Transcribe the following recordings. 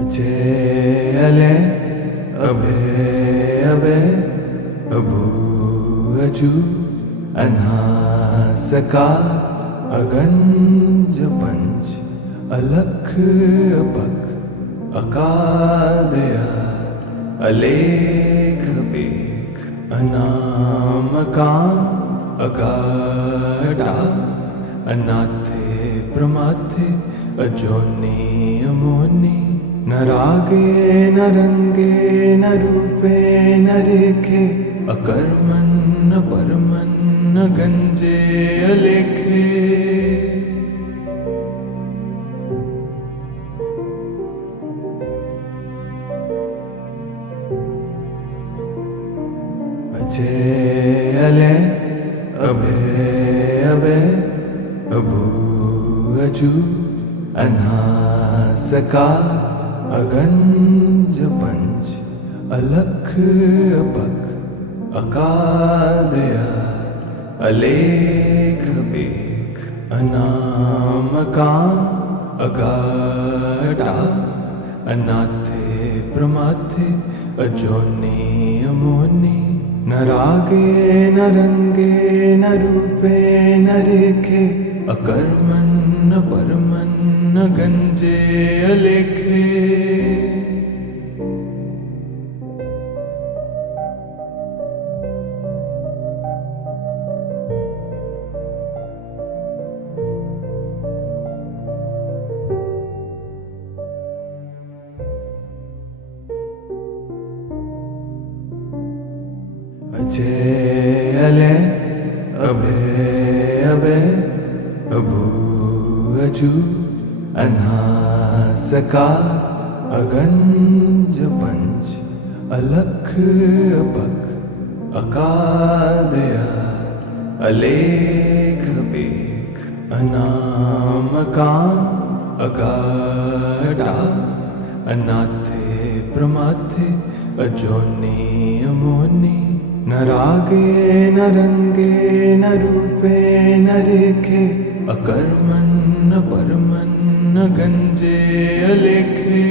अजय अले अभे अभे अभू अजू अनासकास अगंज पंच अलख अपक अकाल दयाल अलेख बेख अनामकाम अगाढ़ा अनाथे प्रमाथे अजोनी अमोनी न रागे न रंगे न रूपे न रेखे अकर्मन न परमन न गंजे अलेखे अजय अले अभे अभे अभू अजू अनासकास अगंज पंच अलख अपक अकाल दयाल अलेख बेख अनामकाम अगाढ़ा अनाथे प्रमाथे अजोनी अमोनी न रागे न रंगे न रूपे न रेखे अकर्मन न परमन न गंजे अलेखे अजय अले अभे अभे अभू अजू अनासकास अगंज पंच अलख अपक अकाल दयाल अलेख बेख अनामकाम अगाढ़ा अनाथे प्रमाथे अजोनी अमोनी न रागे न रंगे न रूपे न रेखे अकर्मन न परमन न गंजे अलेखे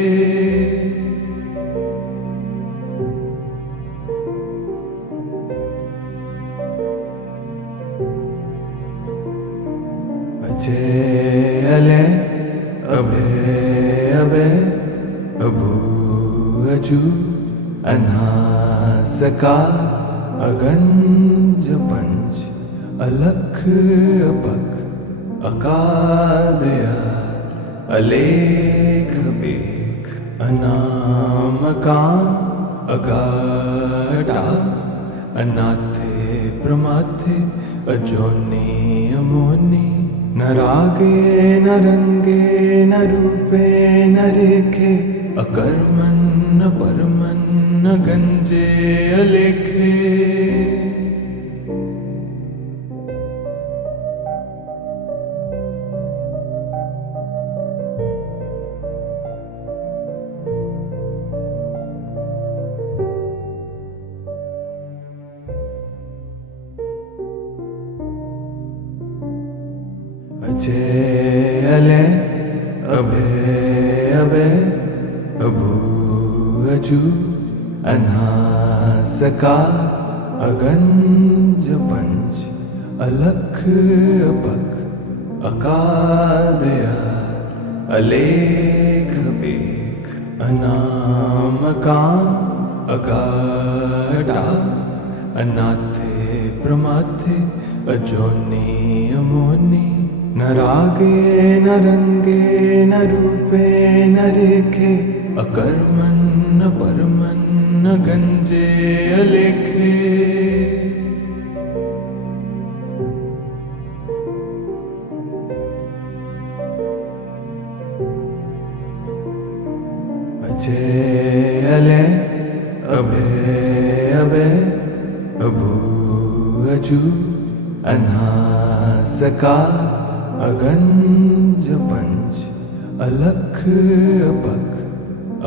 अजय अले अभे अभे अभू अजू अनासकास अगंज पंच अलख अपक अकाल दयाल अलेख बेख अनामकाम अगाढ़ा अनाथे प्रमाथे अजोनी अमोनी न रागे न रंगे न रूपे न रेखे अकर्मन न परमन न गंजे अलेखे अजय अले अभे अभे अभू अजू अनासकास अगंज पंच अलख अपक अकाल दयाल अलेख बेख अनामकाम अगाढ़ा अनाथे प्रमाथे अजोनी अमोनी न रागे न रंगे न रूपे न रेखे अकर्मन न परमन न गंजे अलेखे अजय अले अभे अभे अभू अजू अनासकास अगंज पंच अलख अपक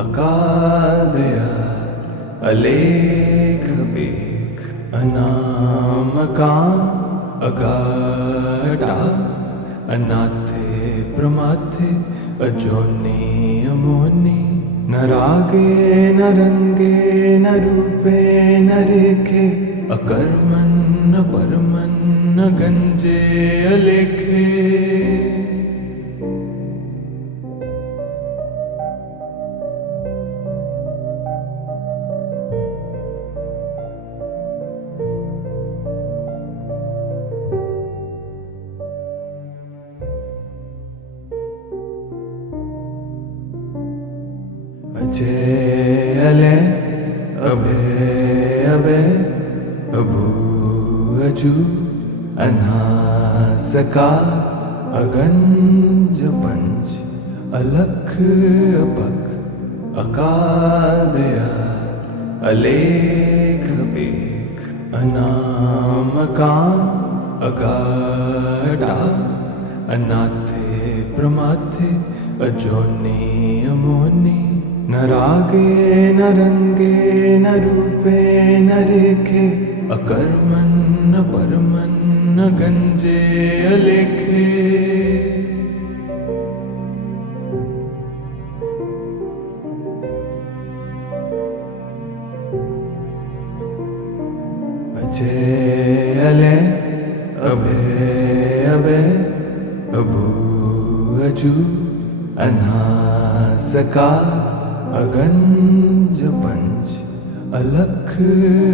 अकाल दयाल अलेख बेख अनामकाम अगाढ़ा अनाथे प्रमाथे अजोनी अमोनी न रागे न रंगे न रूपे न रेखे, अकर्मण न परमन न गंजे अलेखे। अजय अले अभय अभय अभू अजू अनासकार, अगंज पंच अलख अपख, अकाल दयाल अलेख बेख, अनामकाम अगाढ़ा, अनाथे प्रमाथे अजोनी अमोनी। न रागे न रंगे न रूपे न रेखे, अकर्मण न परमन न गंजे अलेखे। अजय अले अभय अभय अभू अजू अनासकार, अगंज पंच अलख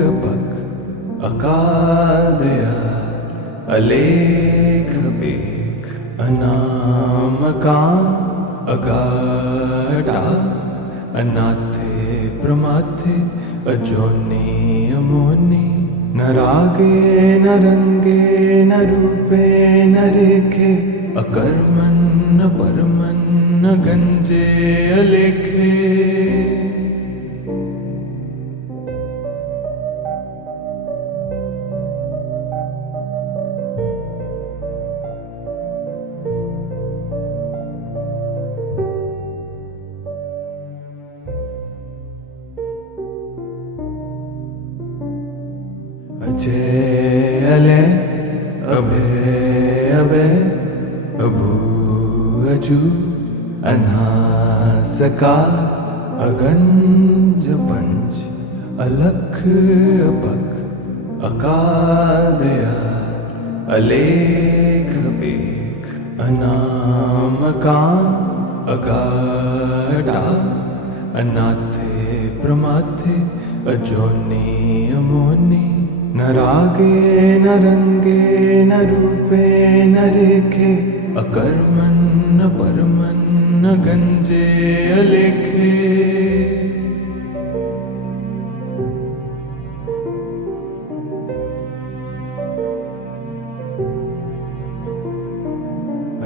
अपख, अकाल दयाल अलेख बेख, अनामकाम अगाढ़ा, अनाथे प्रमाथे अजोनी अमोनी। न रागे न रंगे न रूपे न रेखे, अकर्मण न परमन न गंजे अलेखे। अजय अले अभय अभय अभू अजू अनासकार, अगंज पंच अलख अपख, अकाल दयाल अलेख बेख, अनामकाम अगाढ़ा, अनाथे प्रमाथे अजोनी अमोनी। न रागे न रंगे न रूपे न रेखे, अकर्मण न परमन न गंजे अलेखे।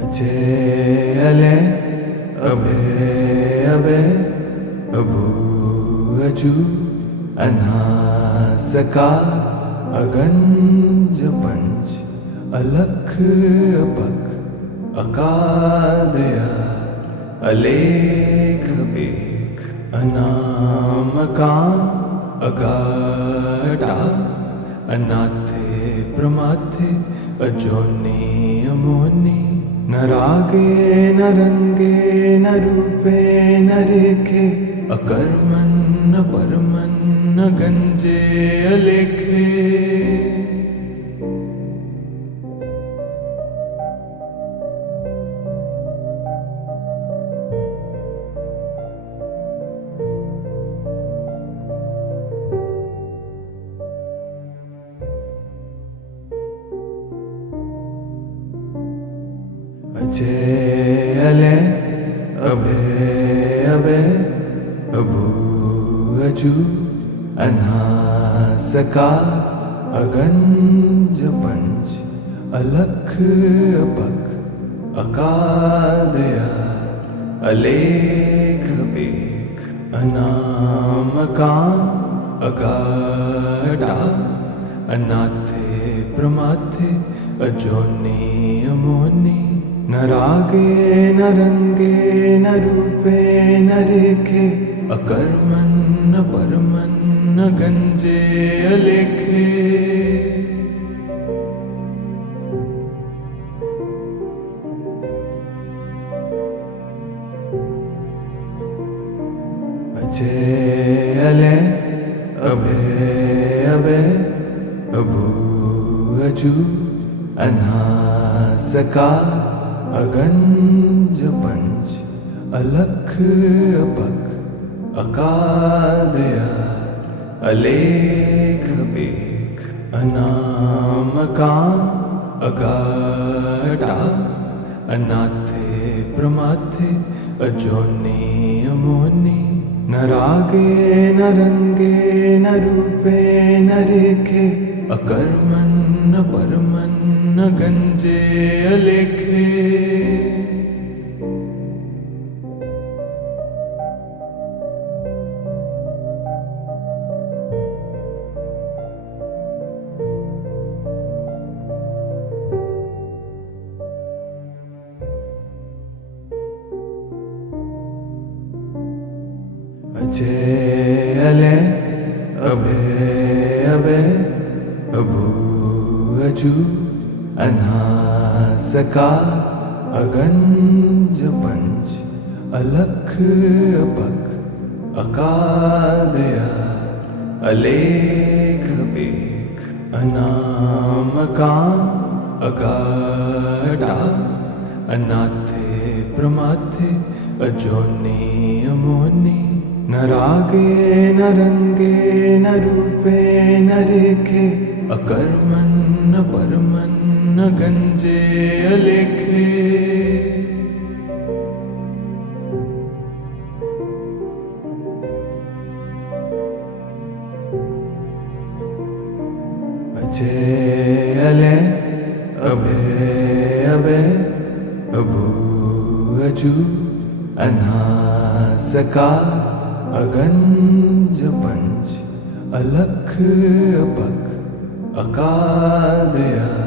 अजय अले अभय अभय अभू अजू अनासकार, अगंज पंच अलख अपख, अकाल दयाल अलेख बेख, अनामकाम अगाढ़ा, अनाथे प्रमाथे अजोनी अमोनी। न रागे न रंगे न रूपे न रेखे, अकर्मण न परमन न गंजे अलेखे। अजय अले अभय अभय अभू अजू अनासकार, अगंज पंच अलख अपख, अकाल दयाल अलेख बेख, अनामकाम अगाढ़ा, अनाथे प्रमाथे अजोनी अमोनी। न रागे न रंगे न रूपे न रेखे, अकर्मण न परमन न गंजे अलेखे। अजय अले अभय अभय अभू अजू अनासकार अगंज पंच अलख अपख अकाल दयाल अलेख बेख अनामकाम अगाढ़ा अनाथे प्रमाथे अजोनी अमोनी न रागे न रंगे न रूपे न रेखे अकर्मन न परमन न गंजे अलेखे अजय अले अभय अभय अभू अजू अनासकार अगंज पंच अलख अपख अकाल दयाल अलेख बेख अनामकाम अगाढ़ा अनाथे प्रमाथे अजोनी अमोनी न रागे न रंगे न रूपे न रेखे अकर्मन न परमन न गंजे अलेखे अजय अले अभय अभय अभू अजू अनासकार अगंज पंच अलख अपख अकाल दयाल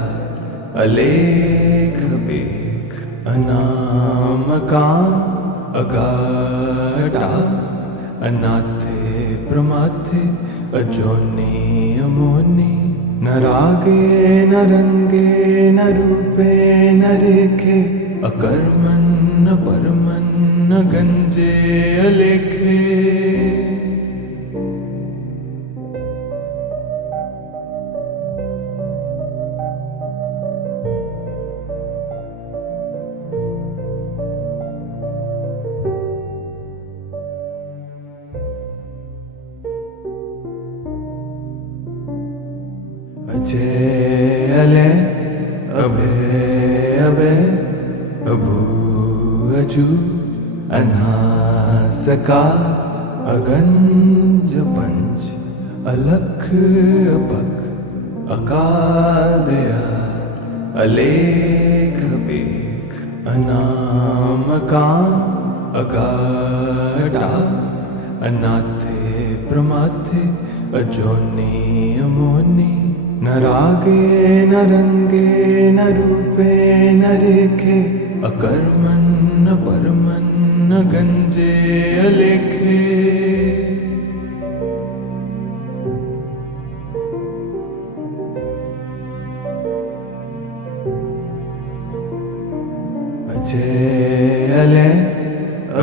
अलेख बेख अनामकाम अगाढ़ा अनाथे प्रमाथे अजोनी अमोनी न रागे न रंगे न रूपे न रेखे अकर्मन न परमन न गंजे अलेखे अजय अले अभय अभय अभू अजू अनासकार अगंज पंच अलख अपख अकाल दयाल अलेख बेख अनामकाम अगाढ़ा अनाथे प्रमाथे अजोनी अमोनी न रागे न रंगे न रूपे न रेखे अकर्मन न परमन न गंजे अलेखे अजय अले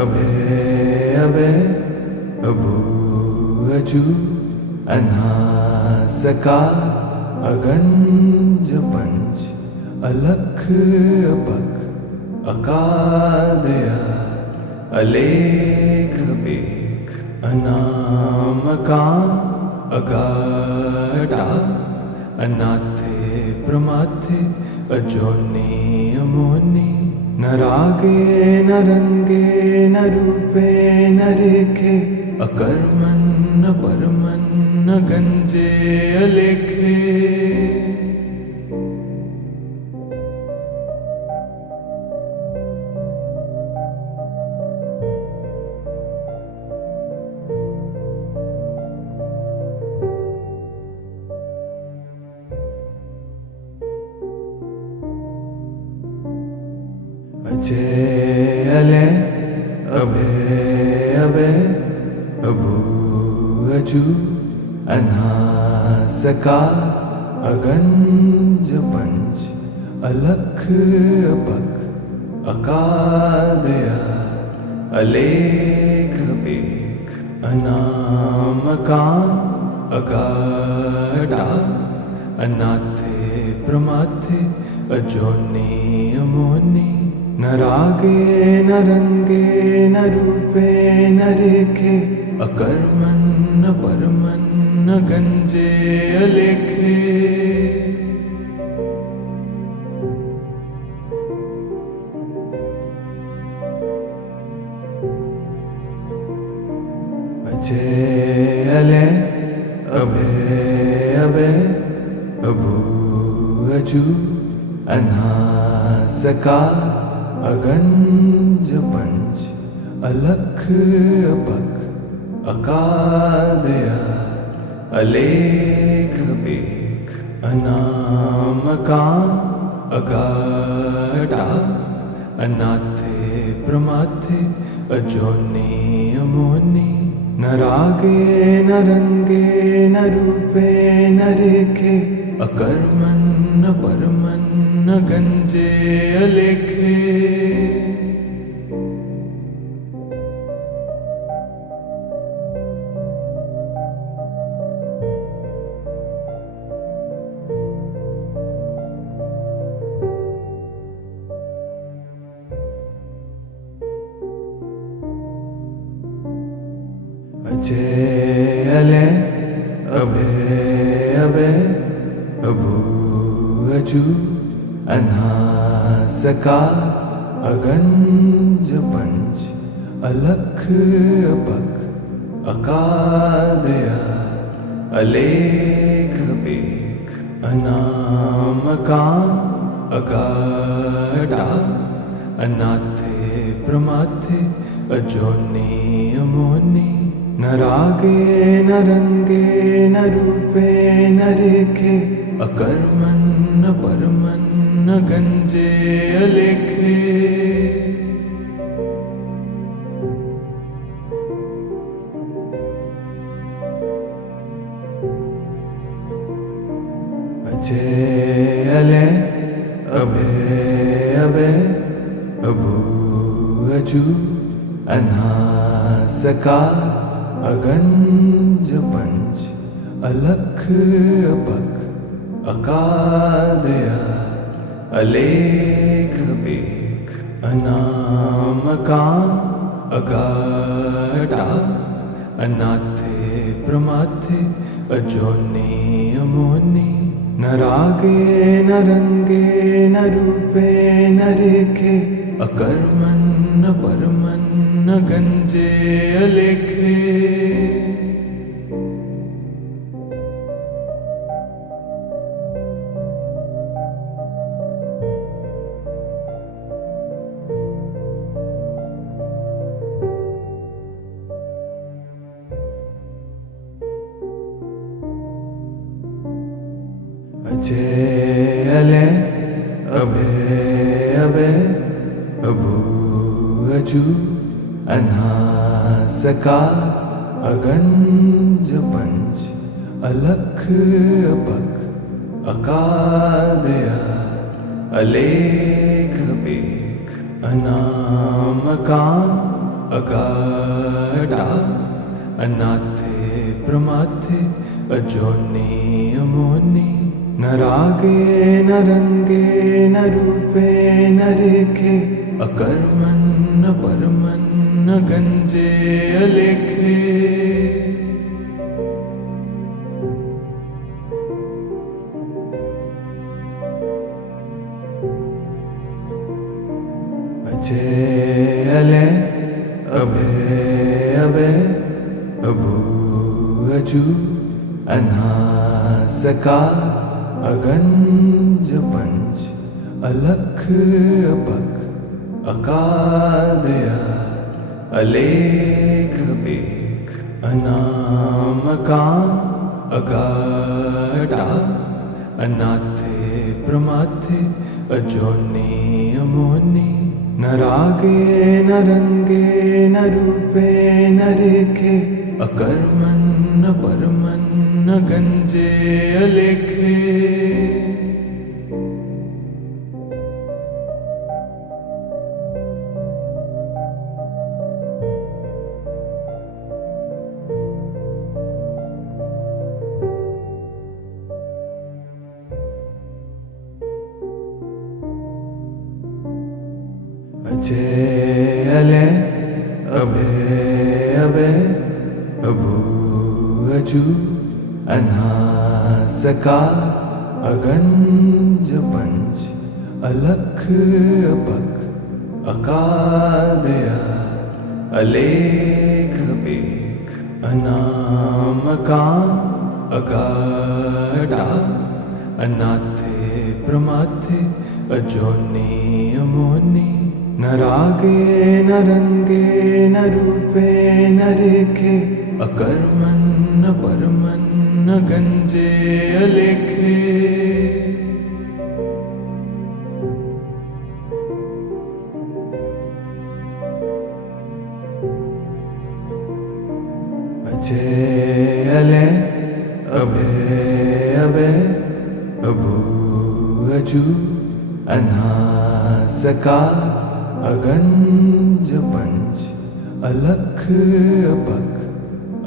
अभय अभय अभू अजू अनासकार अगंज पंच अलख अपख अकाल दयाल अलेख बेख अनामकाम अगाढ़ा अनाथे प्रमाथे अजोनी अमोनी न रागे न रंगे न रूपे न रेखे अकर्मन न परमन न गंजे अलेखे अजय अले अभय अभय अभू अजू अनासकार अगंज पंच अलख अपख अकाल दयाल अलेख बेख अनामकाम् अगाढा अनाथे प्रमाथे अजोनि अमोनि न रागे न रंगे न रूपे न रेखे अकर्मन् न परमन् न गंजे अलेखे अजय अले अभय अभय अभू अजू अनासकार अगंज पंच अलख अपख अकाल दयाल अलेख एक अनामकाम अगाढा अनाथे प्रमाथे अजोनि अमोनि न रागे न रंगे न रूपे न रेखे अकर्मन् न परमन् न गंजे अलेखे अजय अले अभय अभय अभू अजू अनासकार अगंज पंच अलख अपख अकाल दयाल अलेख एक अनामकाम अगाढा अनाथे प्रमाथे अजोनि अमोनि न रागे न रंगे न रूपे न रेखे अकर्मन् न परमन् न गंजे अलेखे अजय अले अभय अभय अभू अजू अनासकार अगंज पंच अलख अपख अकाल दयाल अलेख एक अनामकाम अगाढा अनाथे प्रमाथे अजोनि अमोनि न रागे न रंगे न रूपे न रेखे अकर्मन् न परमन् न गंजे अलेखे अजय अले अभय अभय अभू अजू अनासकार अगंज पंच अलख अपख अकाल दयाल अलेख एक अनामकाम अगाढा अनाथे प्रमाथे अजोनि अमोनि न रागे न रंगे न रूपे न रेखे अकर्मन् न परमन् न गंजे अलेखे अजय अले अभय अभय अभू अजू अनासकार अगंज पंच अलख अपख अकाल दयाल अलेख एक अनामकाम अगाढा अनाथे प्रमाथे अजोनि अमोनि न रागे न रंगे न रूपे न रेखे अकर्मन् न परमन् न गंजे अलेखे अभय अभय अभू अजू अनासकार अगंज पंच अलख अपख अकाल दयाल अलेख बेख अनामकाम अगाढ़ा अनाथे प्रमाथे अजोनी अमोनी न रागे न रंगे न रूपे न रेखे अकर्मन न परमन न गंजे अलेखे अजय अलय अभय अभय अभू अजू अनासकार अगंज पंच अलख अपख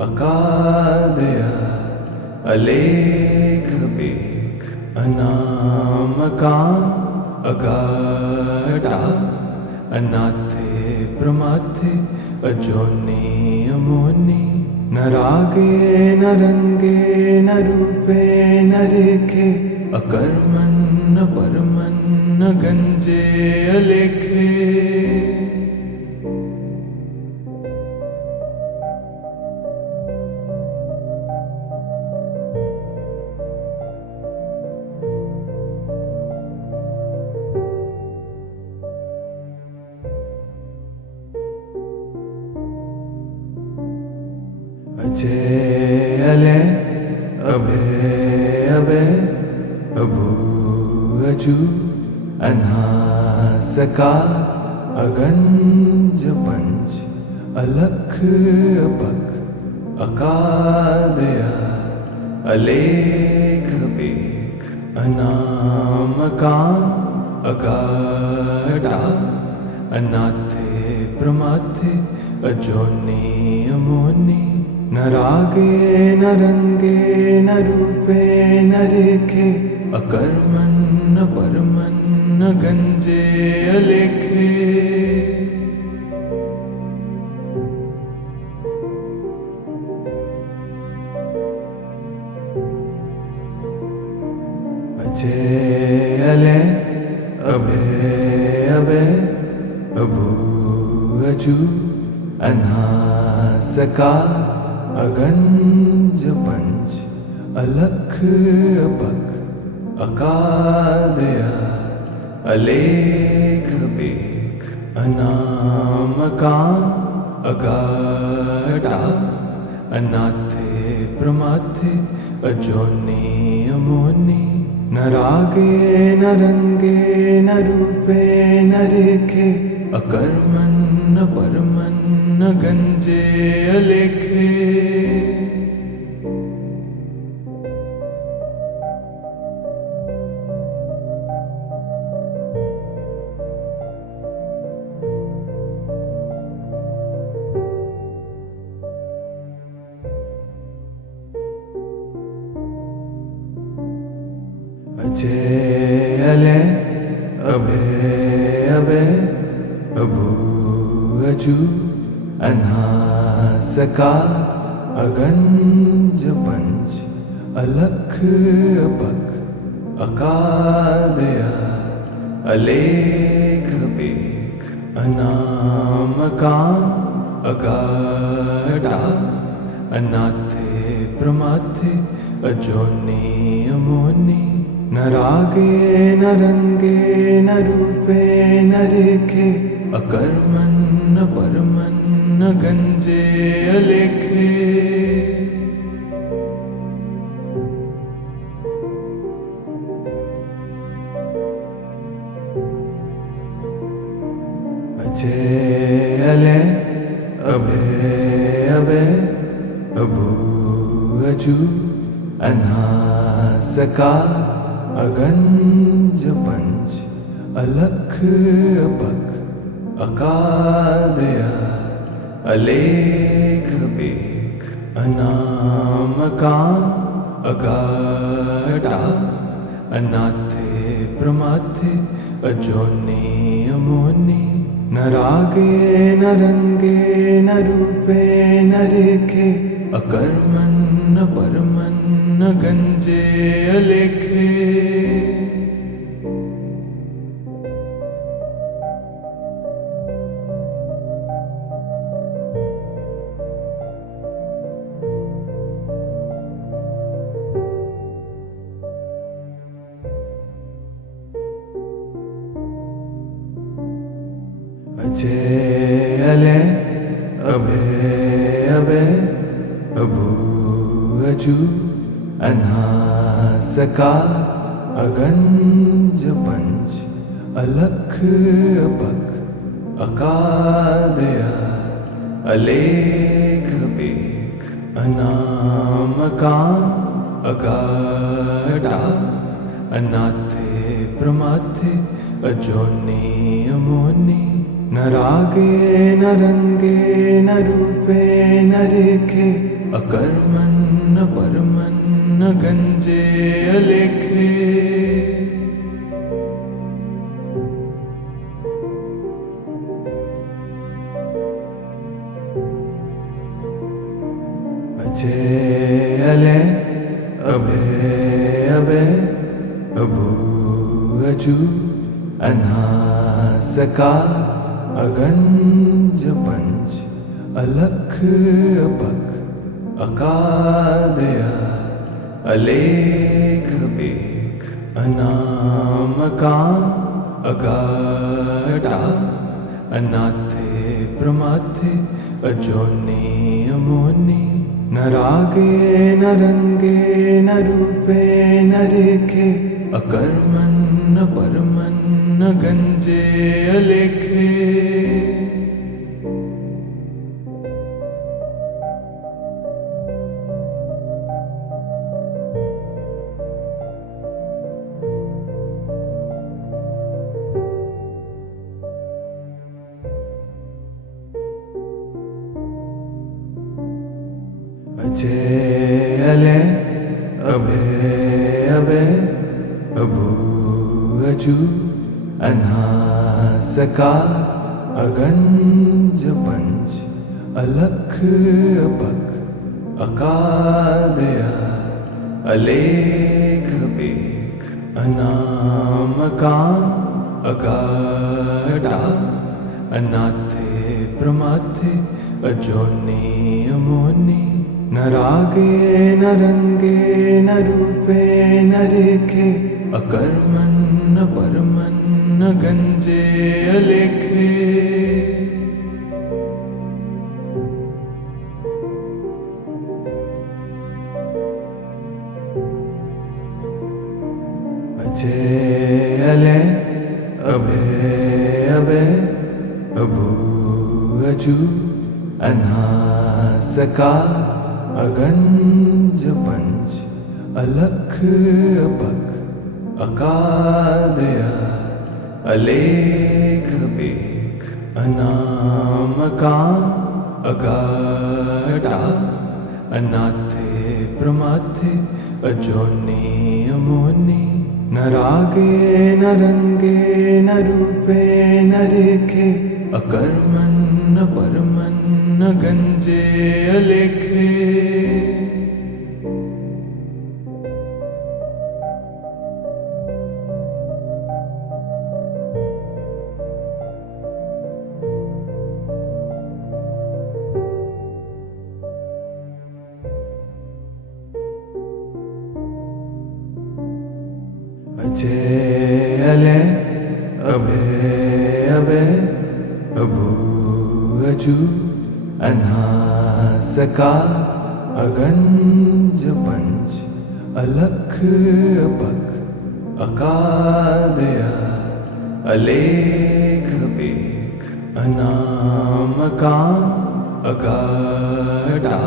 अकाल दयाल अलेख बेख अनामकाम अगाढ़ा अनाथे प्रमाथे अजोनी अमोनी न रागे न रंगे न रूपे न रेखे अकर्मन न परमन न गंजे अलेखे अजय अलय अभय अभय अभू अजू अनासकार अगंज पंच अलख अपख अकाल दयाल अलेख बेख अनामकाम अगाढ़ा अनाथे प्रमाथे अजोनी अमोनी न रागे न रंगे न रूपे न रेखे अकर्मन न परमन न गंजे अलेखे अजय अलय अभय अभय अभू अजू अनासकार अगंज पंच अलख अपख अकाल दयाल अलेख बेख अनामकाम अगाढ़ा अनाथे प्रमाथे अजोनी अमोनी न रागे न रंगे न रूपे न रेखे अकर्मन न परमन न गंजे अलेखे अजय अलय अभय अभय अभू अजू अनासकार अगंज पंच अलख अपख अकाल दयाल अलेख बेख अनामकाम अगाढ़ा अनाथे प्रमाथे अजोनी अमोनी न रागे न रंगे न रूपे न रेखे अकर्मन न परमन न गंजे अलेखे अजय अलय अभय अभय अभू अजू अनासकार अगंज पंच अलख अपख अकाल दयाल अलेख बेख अनामकाम अगाढ़ा अनाथे प्रमाथे अजोनी अमोनी न रागे न रंगे न रूपे न रेखे अकर्मण न परमन न गंजे अलेखे अजय अले अभय अभय अभू अजू अनासकार अगंज पंच अलख अपख अकाल दयाल अलेख बेख अनामकाम अगाढ़ा अनाथे प्रमाथे अजोनी अमोनी न रागे न रंगे न रूपे न रेखे अकर्मण न परमन न गंजे अलेखे अजय अले अभय अभय अभू अजू अनासकार अगंज पंच अलख अपख अकाल दयाल अलेख बेख अनामकाम अगाढ़ा अनाथे प्रमाथे अजोनी अमोनी न रागे न रंगे न रूपे न रेखे अकर्मण न परमन न गंजे अलेखे अजय अले अभय अभय अभू अजू अनासकार अगंज पंच अलख अपख अकाल दयाल अलेख बेख अनामकाम अगाढ़ा अनाथे प्रमाथे अजोनी अमोनी न रागे न रंगे न रूपे न रेखे अकर्मण न परमन न गंजे अलेखे अजय अले अभय अभय अभू अजू अनासकार अगंज पंच अलख अपख अकाल दयाल अलेख बेख अनामकाम अगाढ़ा अनाथे प्रमाथे अजोनी अमोनी न रागे न रंगे न रूपे न रेखे अकर्मण न परमन न गंजे अलेखे अजय अले अभय अभय अभू अजू अनासकार अगंज पंच अलख अपख अकाल दयाल अलेख बेख अनामकाम अगाढ़ा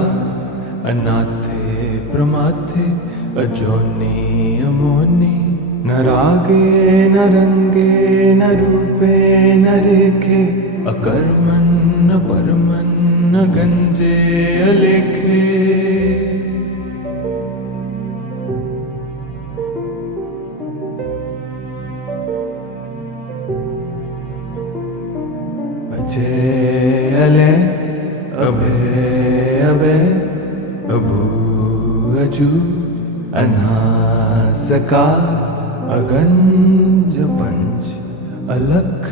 अनाथे प्रमाथे अजोनी अमोनी न रागे न रंगे न रूपे न रेखे अकर्मण न परमन न गंजे अलेखे अभय अभय अभू अजू अनासकार अगंज पंच अलख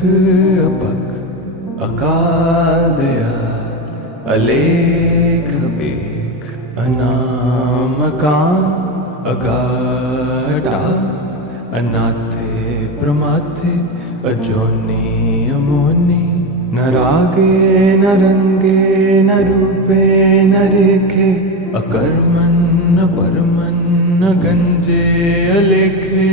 अपख अकाल दयाल अलेख बेख अनामकाम अगाढ़ा अनाथे प्रमाथे अजोनी अमोनी न रागे न रंगे न रूपे न रेखे अकर्मन न परमन न गंजे अलेखे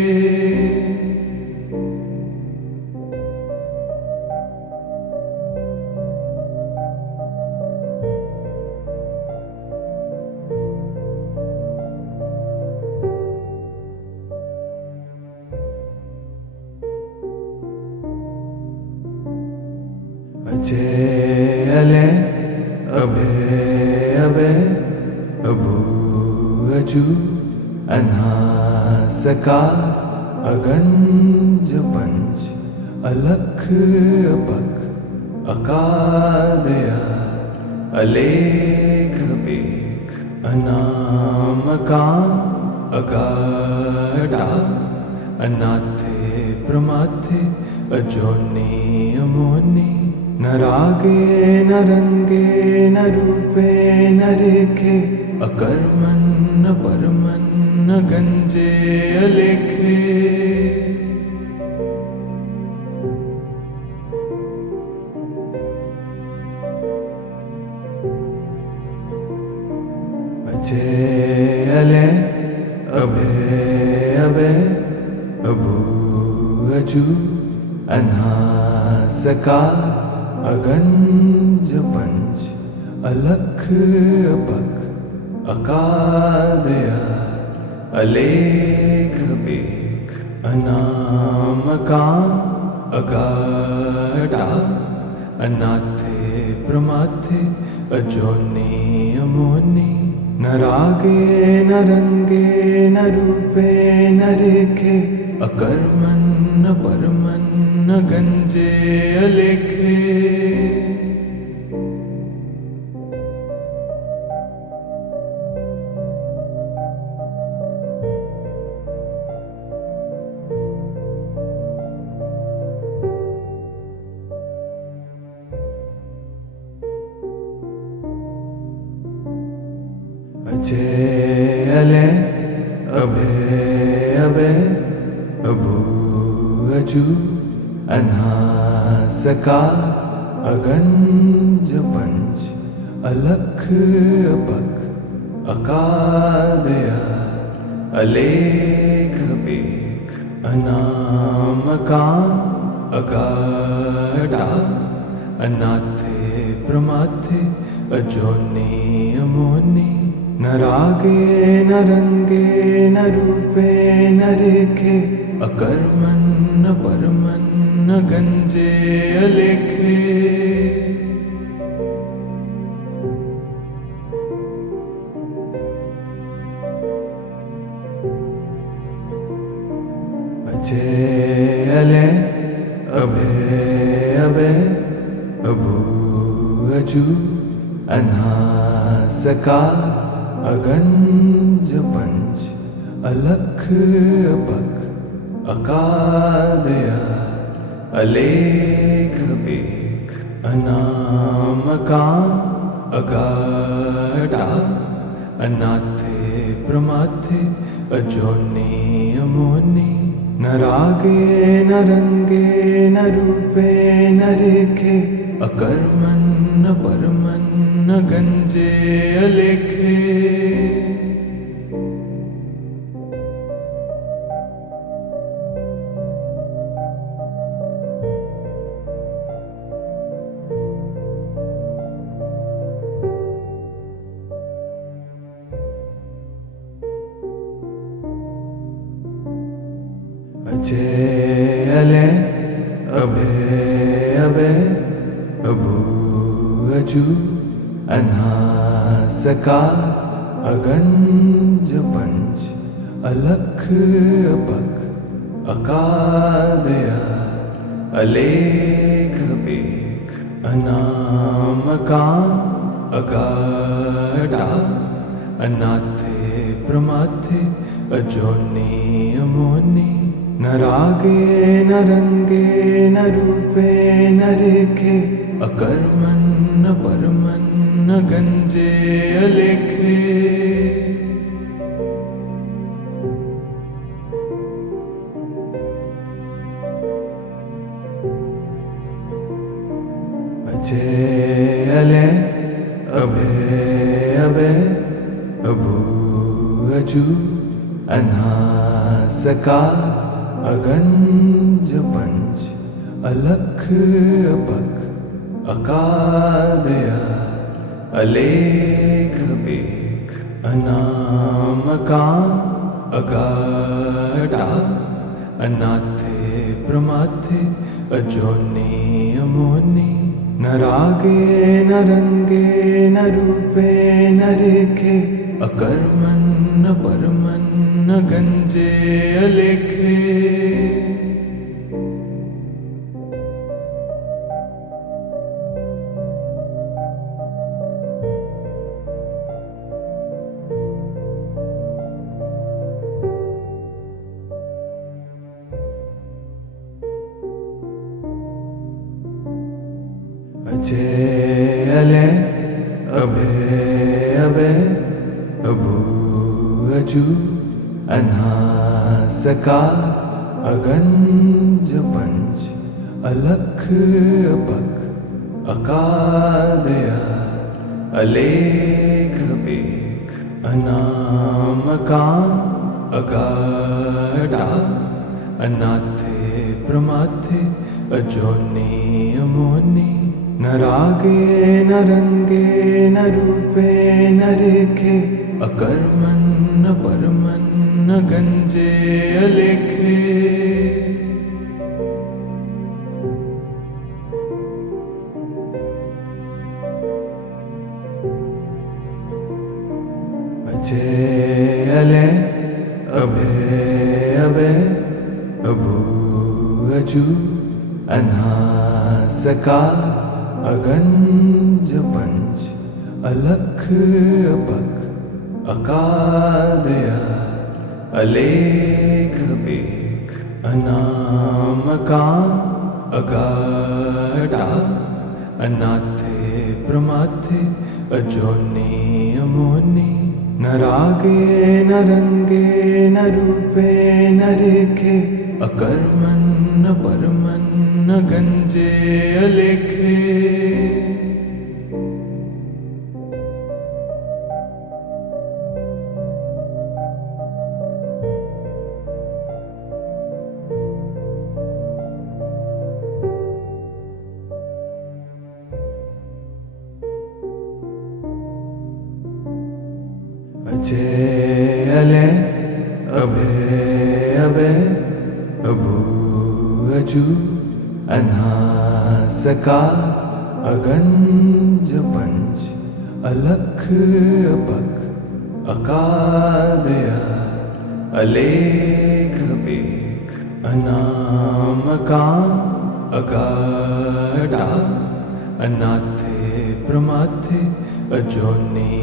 अजय अलय अभय अभय अभू अजू अनासकार अगंज पंच अलख अपख अकाल दयाल अलेख बेख अनामकाम अगाढ़ा अनाथे प्रमाथे अजोनी अमोनी न रागे न रंगे न रूपे न रेखे अकर्मन न परमन न गंजे अलेखे अजय अलय अभय अभय अभू अजू अनासकार अगंज पंच अलख अपख अकाल दयाल अलेख बेख अनामकाम अगाढ़ा अनाथे प्रमाथे अजोनी अमोनी न रागे न रंगे न रूपे न रेखे अकर्मन न परमन न गंजे अलेखे अजय अलय अभय अभय अभू अजू अनासकार अगंज पंच अलख अपख अकाल दयाल अलेख बेख अनामकाम अगाढ़ा अनाथे प्रमाथे अजोनी अमोनी न रागे न रंगे न रूपे न रेखे अकर्मन न परमन न गंजे अलेखे अजय अलय अभय अभय अभू अजू अनासकार अगंज पंच अलख अपख अकाल दयाल अलेख बेख अनामकाम अगाढ़ा अनाथे प्रमाथे अजोनी अमोनी न रागे न रंगे न रूपे न रेखे अकर्मन न परमन न गंजे अलेखे अजय अलय अभय अभय अभू अजू अनासकार अगंज पंच अलख अपख अकाल दयाल अलेख बेख अनामकाम अगाढा अनाथे प्रमाथे अजोनी अमोनी न रागे न रंगे न रूपे न रेखे अकर्मन् न परमन् न गंजे अलेखे अजय अले अभय अभय अभू अजू अनासकार अगंज पंच अलख अपख अकाल दयाल अलेख बेख अनामकाम अगाढा अनाथे प्रमाथे अजोनी अमोनी न रागे न रंगे न रूपे न रेखे अकर्मन् न परमन् न गंजे अलेखे अजय अले अभय अभय अभू अजू अनासकार अगंज पंच अलख अपख अकाल दयाल अलेख बेख अनामकाम अगाढा अनाथे प्रमाथे अजोनी अमोनी न रागे न रंगे न रूपे न रेखे अकर्मन् न परमन् न गंजे अलेखे अजय अले अभय अभय अभू अजू अनासकार अगंज पंच अलख अपख अकाल दयाल अलेख बेख अनामकाम अगाढा अनाथे प्रमाथे अजोनी अमोनी न रागे न रंगे न रूपे न रेखे अकर्मन् न परमन् न गंजे अलेखे अजय अले अभय अभय अभू अजू अनासकार अगंज पंच अलख अपख अकाल दयाल अलेख बेख अनामकाम अगाढा अनाथे प्रमाथे अजोनी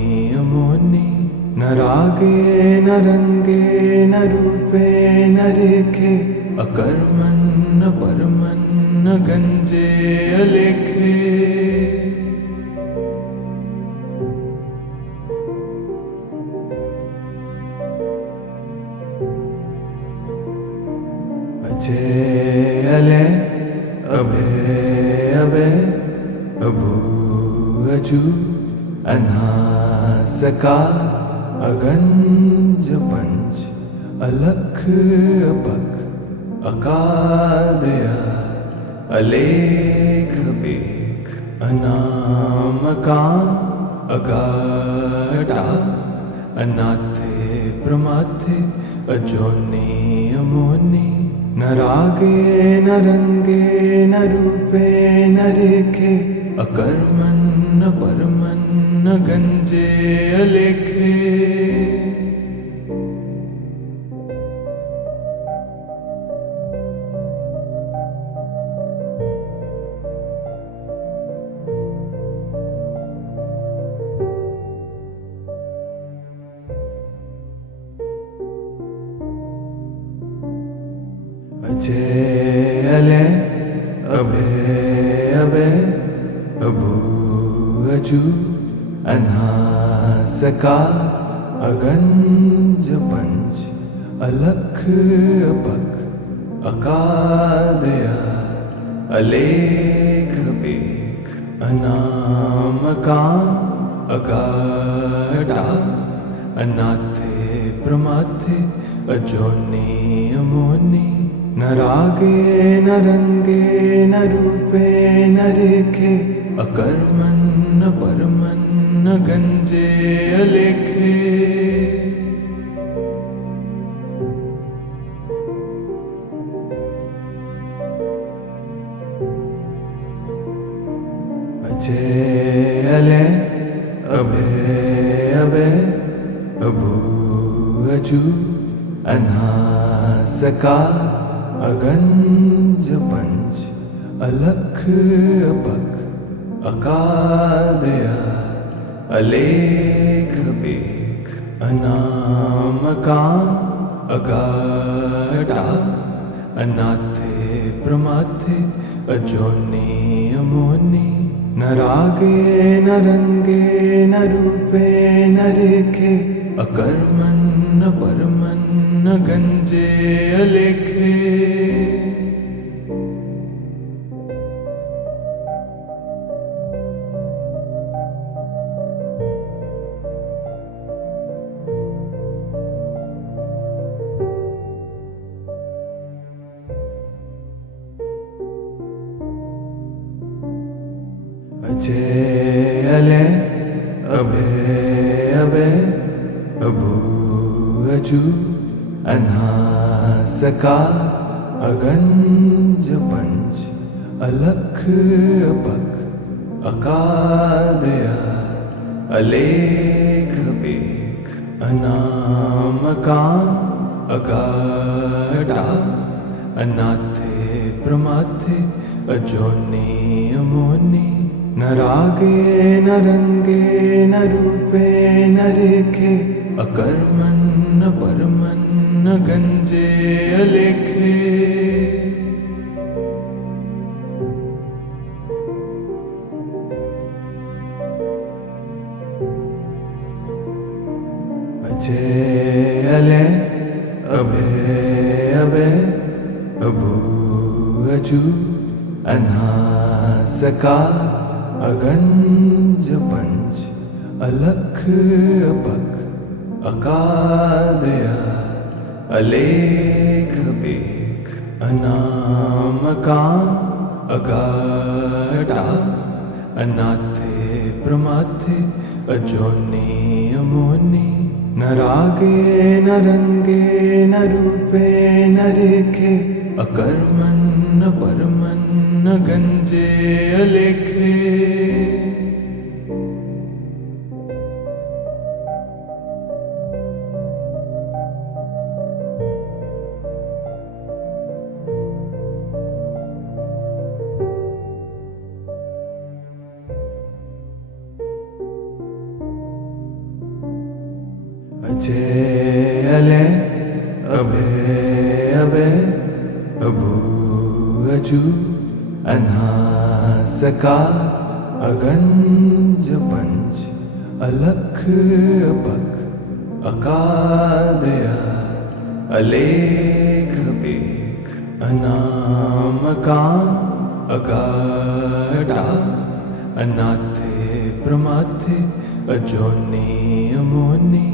अमोनी न रागे न रंगे न रूपे न रेखे अकर्मन् न परमन् न गंजे अलेखे अजय अले अभय अभय अभू अजू अनासकार अगंज पंच अलख अपख अकाल दयाल अलेख बेख अनामकाम अगाढा अनाथे प्रमाथे अजोनी अमोनी न रागे न रंगे न रूपे न रेखे अकर्मन् न परमन् न गंजे अलेखे अजय अले अभय अभय अभू अजू अनासकार अगंज पंच अलख अपख अकाल दयाल अलेख बेख अनामकाम अगाढ़ा अनाथे प्रमाथे अजोनी अमोनी न रागे न रंगे न रूपे न रेखे अकर्मन न परमन न गंजे अलेखे अजय अले अभय अभय अभू अजू अनासकार अगंज पंच अलख अपख अकाल दयाल अलेख बेख अनामकाम अगाढ़ा अनाथे प्रमाथे अजोनी अमोनी न रागे न रंगे न रूपे न रेखे अकर्मन न परमन न गंजे अलेखे अजय अले अभय अभय अभू अजू अनासकार अगंज पंच अलख अपख अकाल दयाल अलेख बेख अनामकाम अगाढ़ा अनाथे प्रमाथे अजोनी अमोनी न रागे न रंगे न रूपे न रेखे अकर्मन न परमन न गंजे अलेखे अजय अले अभय अभय अभू अजू अनासकार अगंज पंच अलख अपख अकाल दयाल अलेख बेख अनामकाम अगाढ़ा अनाथे प्रमाथे अजोनी अमोनी न रागे न रंगे न रूपे न रेखे अकर्मन न परमन न गंजे अलेखे अजय अले अभय अभय अभू अजू अनासकार अगंज पंच अलख अपख अकाल दयाल अलेख बेख अनामकाम अगाढ़ा अनाथे प्रमाथे अजोनी अमोनी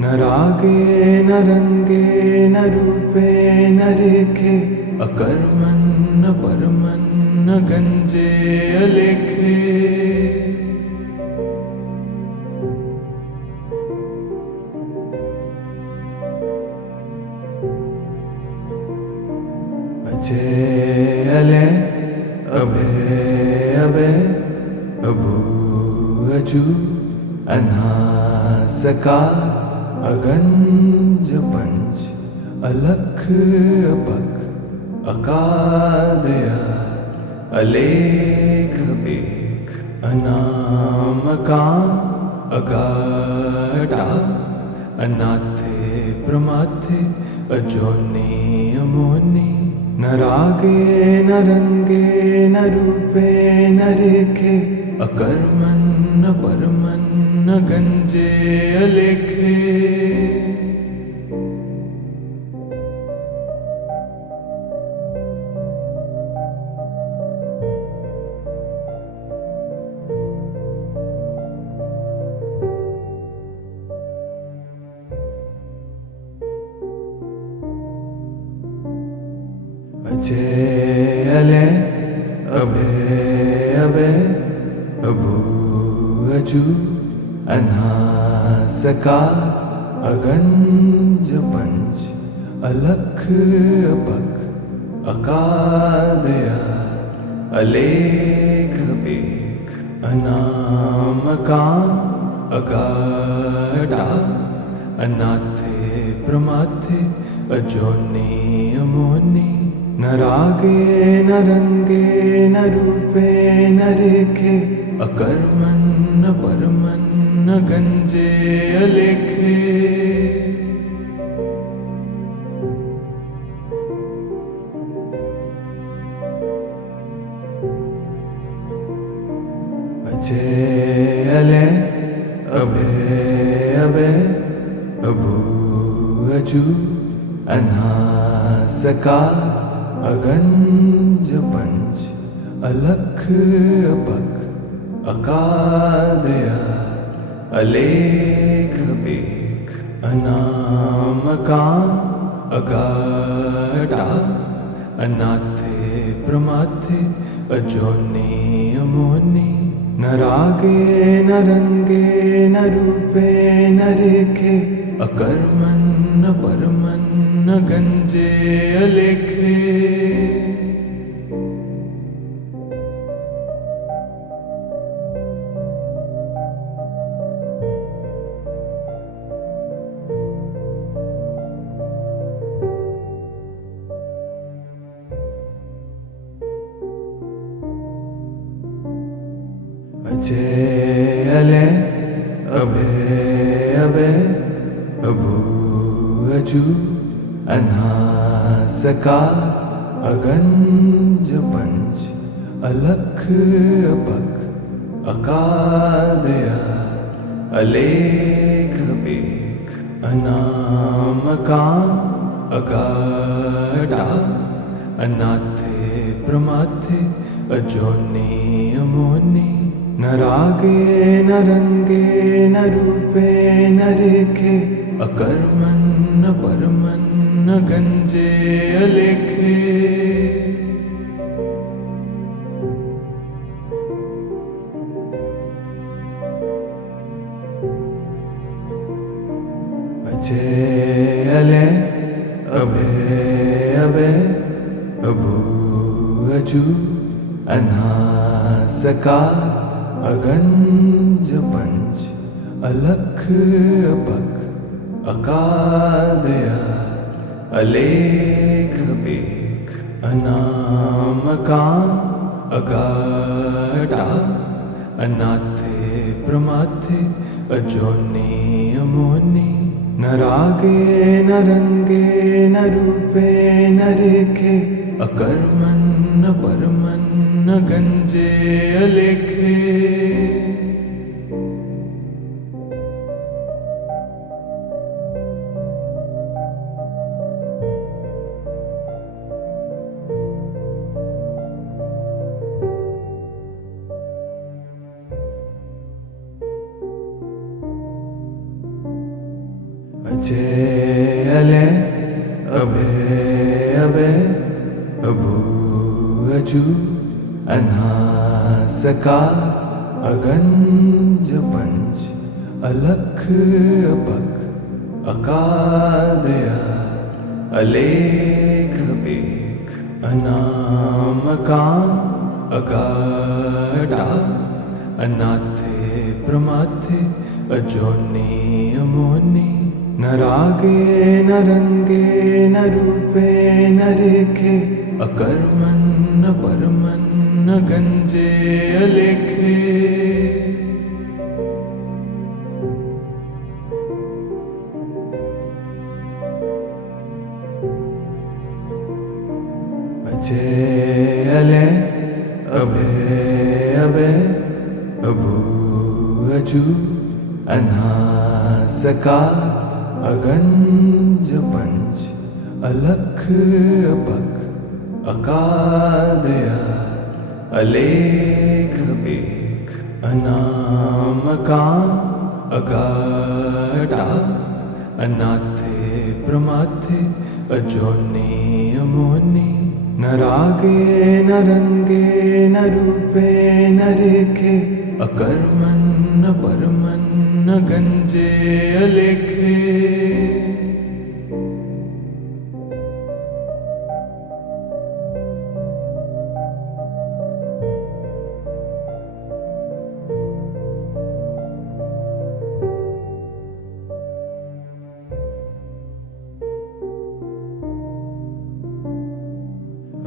न रागे न रंगे न रूपे न रेखे अकर्मन न परमन न गंजे अलेखे अजय अले अभय अभय अभू अजू अनासकार अगंज पंच अलख अपख अकाल दयाल अलेख बेख अनामकाम अगाढ़ा अनाथे प्रमाथे अजोनी अमोनी न रागे न रंगे न रूपे न रेखे, अकर्मण न परमन न गंजे अलेखे। अजय अले अभय अभय अभू अजू अनासकार, अगंज पंच अलख अपख, अकाल दयाल अलेख बेख, अनामकाम अगाढ़ा, अनाथे प्रमाथे अजोनी अमोनी। न रागे न रंगे न रूपे न रेखे, अकर्मण न परमन न गंजे अलेखे। अजय अले अभय अभय अभू अजू अनासकार, अगंज पंच अलख अपख, अकाल दयाल अलेख बेख, अनामकाम अगाढ़ा, अनाथे प्रमाथे अजोनी अमोनी। न रागे न रंगे न रूपे न रेखे, अकर्मण न परमन न गंजे अलेखे। अजय अले अभय अभय अभू अजू अनासकार, अगंज पंच अलख अपख, अकाल दयाल अलेख बेख, अनामकाम अगाढ़ा, अनाथे प्रमाथे अजोनी अमोनी। न रागे न रंगे न रूपे न रेखे, अकर्मण न परमन न गंजे अलेखे। अजय अले अभय अभय अभू अजू अनासकार, अगंज पंच अलख अपख, अकाल दयाल अलेख बेख, अनामकाम अगाढ़ा, अनाथे प्रमाथे अजोनी अमोनी। न रागे न रंगे न रूपे न रेखे, अकर्मण न परमन न गंजे अलेखे। अजय अले अभय अभय अभू अजू अनासकार, अगंज पंच अलख अपख, अकाल दयाल अलेख बेख, अनामकाम अगाढ़ा, अनाथे प्रमाथे अजोनी अमोनी। न रागे न रंगे न रूपे न रेखे, अकर्मण न परमन न गंजे अलेखे। अजय अले अभय अभय अभू अजू अनासकार अगंज पंच अलख अपख अकाल दयाल अलेख एक अनामकाम अगाढ़ा अनाथे प्रमाथे अजोनी अमोनी न रागे न रंगे न रूपे न रेखे अकर्मन न परमन न गंजे अलेखे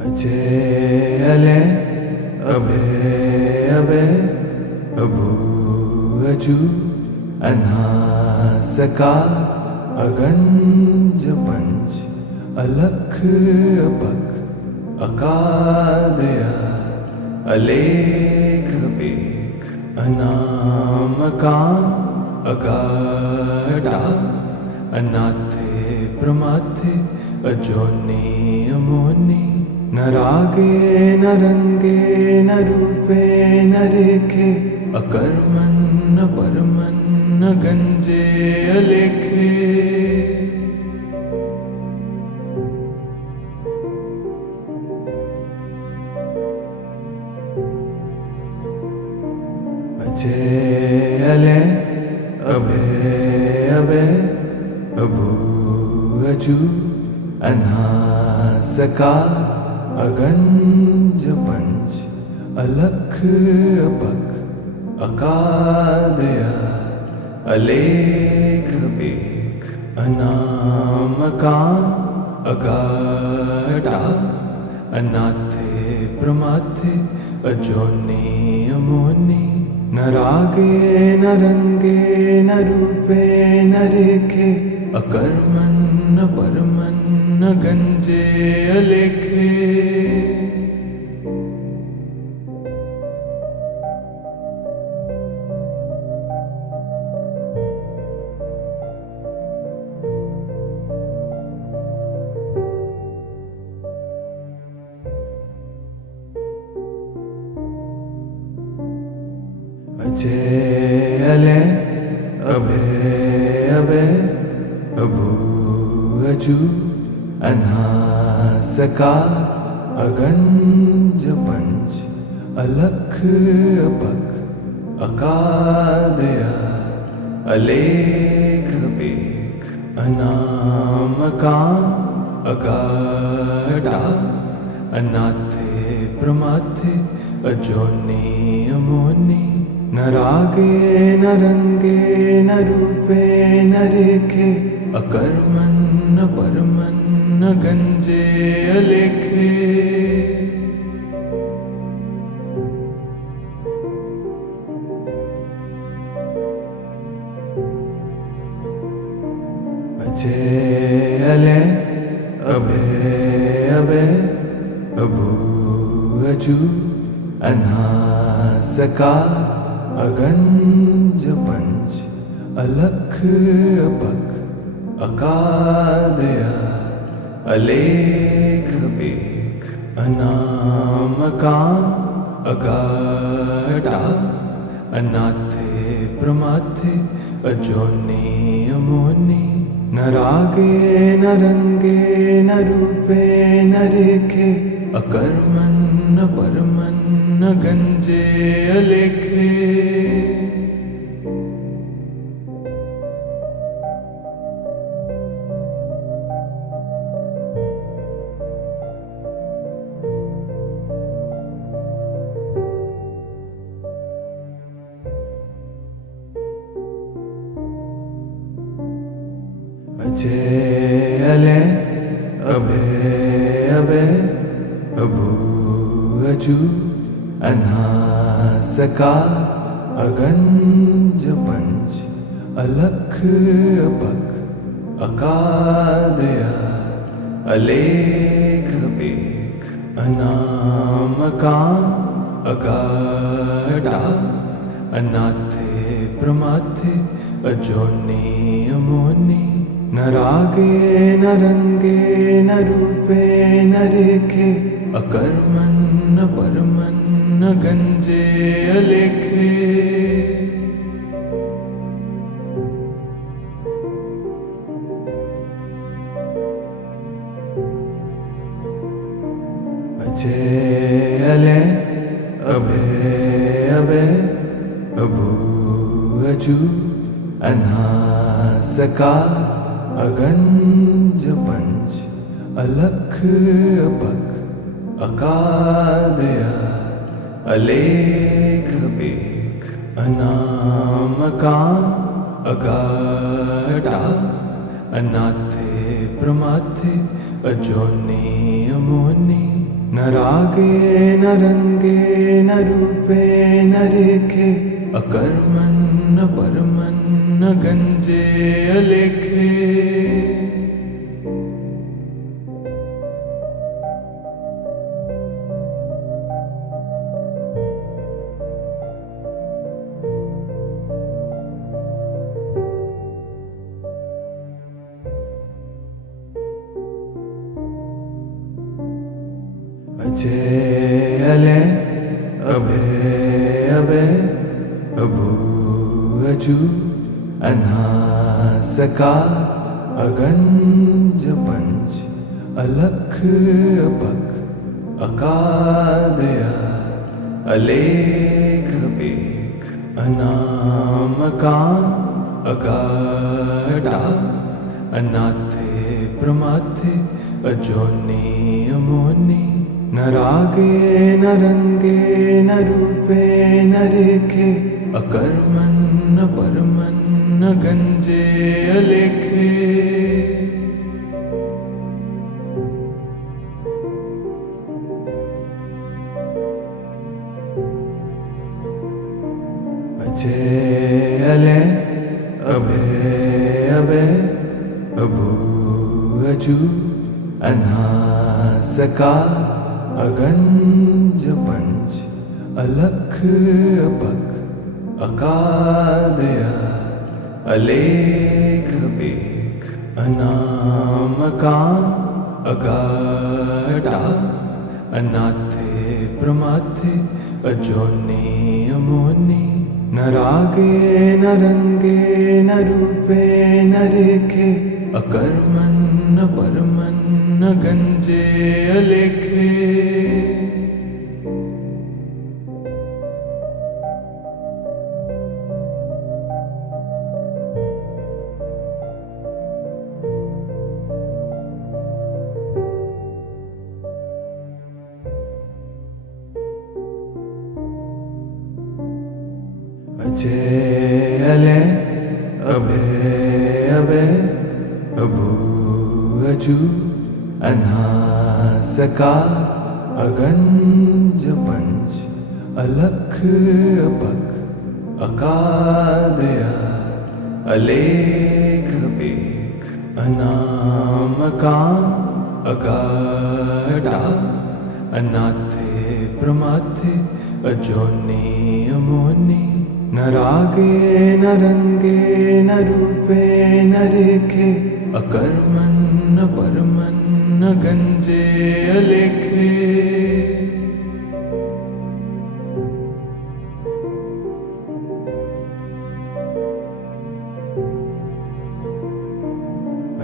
अजय अले अभय अभय अभू अजू अनासकार अगंज पंच अलख अपख अकाल दयाल अलेख एक अनामकाम अगाढ़ा अनाथे प्रमाथे अजोनी अमोनी न रागे न रंगे न रूपे न रेखे अकर्मन न परमन न गंजे अलेखे अजय अले अभय अभय अभू अजू अनासकार अगंज पंच अलख अपख अकाल दयाल अलेख एक अनामकाम अगाढ़ा अनाथे प्रमाथे अजोनी अमोनी न रागे न रंगे न रूपे न रेखे अकर्मन न परमन न गंजे अलेखे अजय अले अभय अभय अभू अजू अनासकार अगंज पंच अलख अपख अकाल दयाल अलेख एक अनामकाम अगाढ़ा अनाथे प्रमाथे अजोनी अमोनी न रागे न रंगे न रूपे न रेखे अकर्मन न परमन न गंजे अलेखे अजय अले अभय अभय अभू अजू अनासकार अगंज पंच अलख अपख अकाल दयाल अलेख एक अनामकाम अगाढ़ा अनाथे प्रमाथे अजोनी अमोनी न रागे न रंगे न रूपे न रेखे अकर्मन न परमन न गंजे अलेखे अजय अले अभय अभय अभू अजू अनासकार अगंज पंच अलख अपख अकाल दयाल अलेख एक अनामका अगाढा अनाथे प्रमाथे अजोनि अमोनि न रागे न रंगे न रूपे न रेखे अकर्मन् न परमन् न गंजे अलेखे अजय अले अभय अभय अभू अजू अनासका अगंज पंच अलख अपख अकाल दयाल अलेख बेख अनामका अगाढा अनाथे प्रमाथे अजोनि अमोनि न रागे न रंगे न रूपे न रेखे अकर्मन् न परमन् न गंजे अलेखे अजय अले अभय अभय अभू अजू अनासका अगंज पंच अलख अपख अकाल दयाल अलेख बेख अनामका अगाढा अनाथे प्रमाथे अजोनि अमोनि न रागे न रंगे न रूपे न रेखे अकर्मन् न परमन् न गंजे अलेखे अजय अले अभय अभय अभू अजू अनासका अगंज पंच अलख अपख अकाल दयाल अलेख बेख अनामका अगाढा अनाथे प्रमाथे अजोनि अमोनि न रागे न रंगे न रूपे न रेखे अकर्मन् न परमन् न गंजे अलेखे अजय अले अभय अभय अभू अजू अनासका अगंज पंच अलख अपख अकाल दयाल अलेख बेख अनामका अगाढा अनाथे प्रमाथे अजोनि अमोनि न रागे न रंगे न रूपे न रेखे अकर्मन् न परमन् न गंजे अलेखे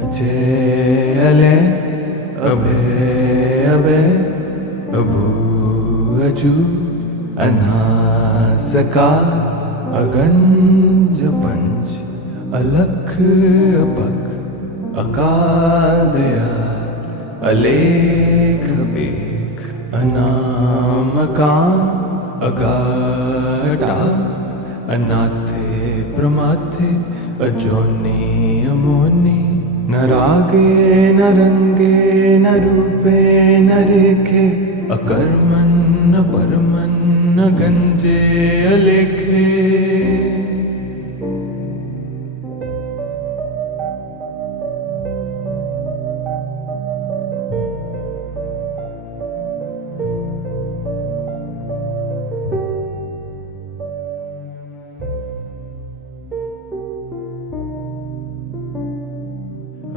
अजय अले अभय अभय अभू अजू अनासका अगंज पंच अलख अपख अकाल दयाल अलेख बेख अनामका अगाढा अनाथे प्रमाथे अजोनि अमोनि न रागे न रंगे न रूपे न रेखे अकर्मन् न परमन् न गंजे अलेखे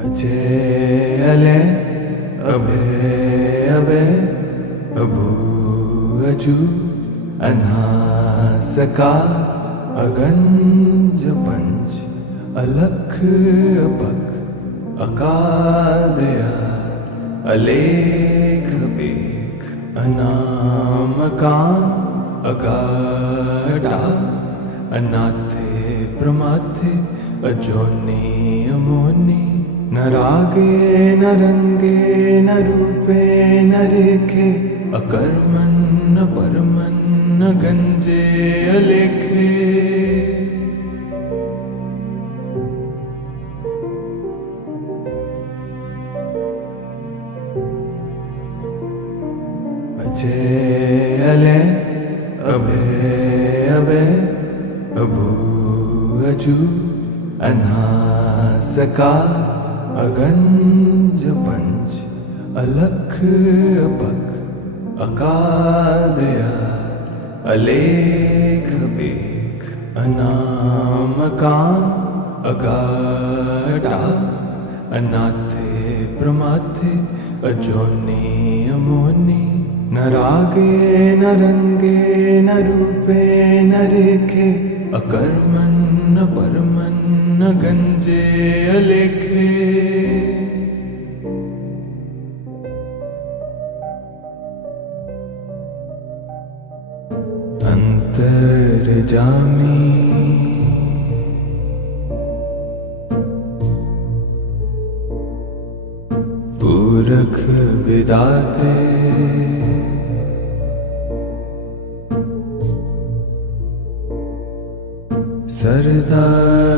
अजय अले अभय अभय अभू अजू अनासका अगंज पंच अलख अपख अकाल दयाल अलेख बेख अनामकाम अगाढ़ा अनाथे प्रमाथे अजोनी अमोनी न रागे न रंगे न रूपे न रेखे अकर्मन न परमन न गंजे अलेखे अजय अले अभय अभय अभू अजू अनासका अगंज पंच अलख अपख अकाल दयाल अलेख बेख अनामकाम अगाढ़ा अनाथे प्रमाथे अजोनी अमोनी न रागे न रंगे न रूपे न रेखे अकर्मन न परमन न गंजे अलेखे अंतर्जामी पूरख विदाते सरदार